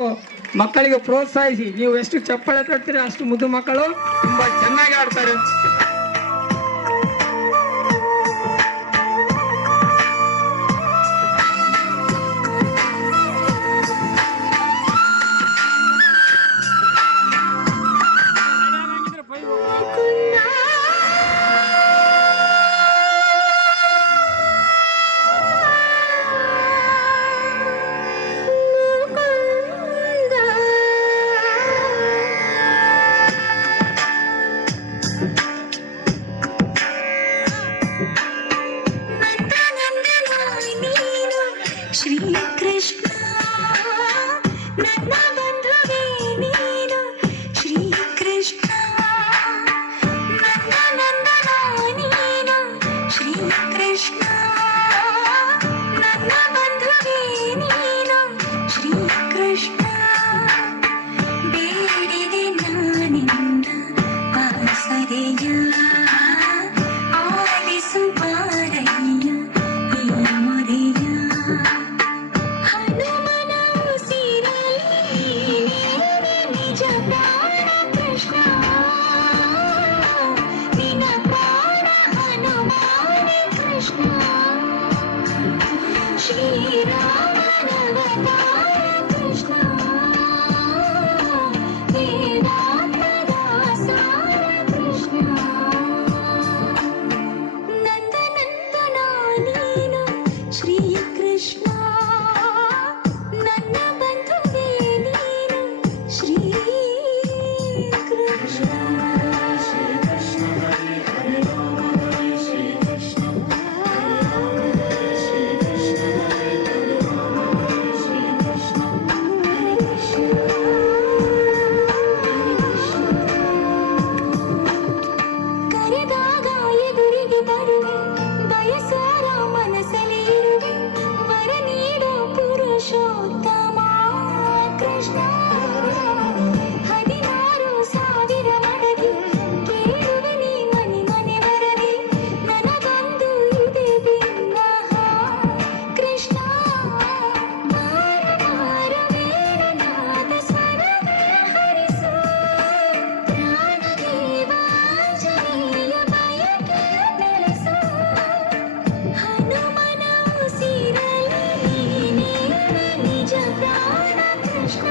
ಮಕ್ಕಳಿಗೆ ಪ್ರೋತ್ಸಾಹಿಸಿ. ನೀವು ಎಷ್ಟು ಚಪ್ಪಾಳೆ ತಟ್ತೀರಿ ಅಷ್ಟು ಮುದ್ದು ಮಕ್ಕಳು ತುಂಬಾ ಚೆನ್ನಾಗಿ ಆಡ್ತಾರೆ. ಶ್ರೀ ಕೃಷ್ಣ ನನ್ನ ಬಂಧುವೇ ನೀನು, ಶ್ರೀ ಕೃಷ್ಣ ನನ್ನ ನಂದನ ನೀನು, ಶ್ರೀ ಕೃಷ್ಣ ನನ್ನ ಬಂಧುವೇ ನೀನು, ಶ್ರೀ ಕೃಷ್ಣ ಬೇಡಿದೆ ನಾನಿನ್ನ ಆಸರೆಯ ಆಲಿಸು ಬಾರಯ್ಯ ಈ ಮೊರೆಯ. ಹನುಮನ ಉಸಿರಲ್ಲಿ ನೀನೇ ನಿಜ ಪ್ರಾಣ ಕೃಷ್ಣ, ನಿನ್ನ ಪ್ರಾಣ ಹನುಮಾನೇ ಕೃಷ್ಣ. ಶ್ರೀರಾಮನವತಾರ ಕೃಷ್ಣ, ವೇದಾಂತದ ಸಾರ ಕೃಷ್ಣ. ನಂದನಂದನ ನೀನು, ಶ್ರೀ ಕೃಷ್ಣ ನನ್ನ ಬಂಧುವೇ ನೀನು, ಶ್ರೀ ಕೃಷ್ಣ. ಕರೆದಾಗ ಎದುರಿಗೆ ಬರುವೆ, ಬಯಸಾರ ಮನಸ್ಸಲ್ಲಿ ಇರುವೆ, ವರ ನೀಡೋ ಪುರುಷೋತ್ತಮ ಕೃಷ್ಣ. 16,000 ಮಡದಿ ಕೇಳುವೆ ನೀ ಮನೆ ಮನೆ ವರದಿ, ನನಗೊಂದು ಇದೆ ಭಿನ್ನಹ ಕೃಷ್ಣ. ವಾರ ವೇಣನಾದ ಸ್ವರಗಳ ಹರಿಸು, ಪ್ರಾಣದೇವ ಆಂಜನೇಯ ಬಯಕೆ ಬೆಳೆಸು. ಹನುಮನ ಉಸಿರಲ್ಲಿ ನೀನೇ ನಿಜ ಪ್ರಾಣ ಕೃಷ್ಣ.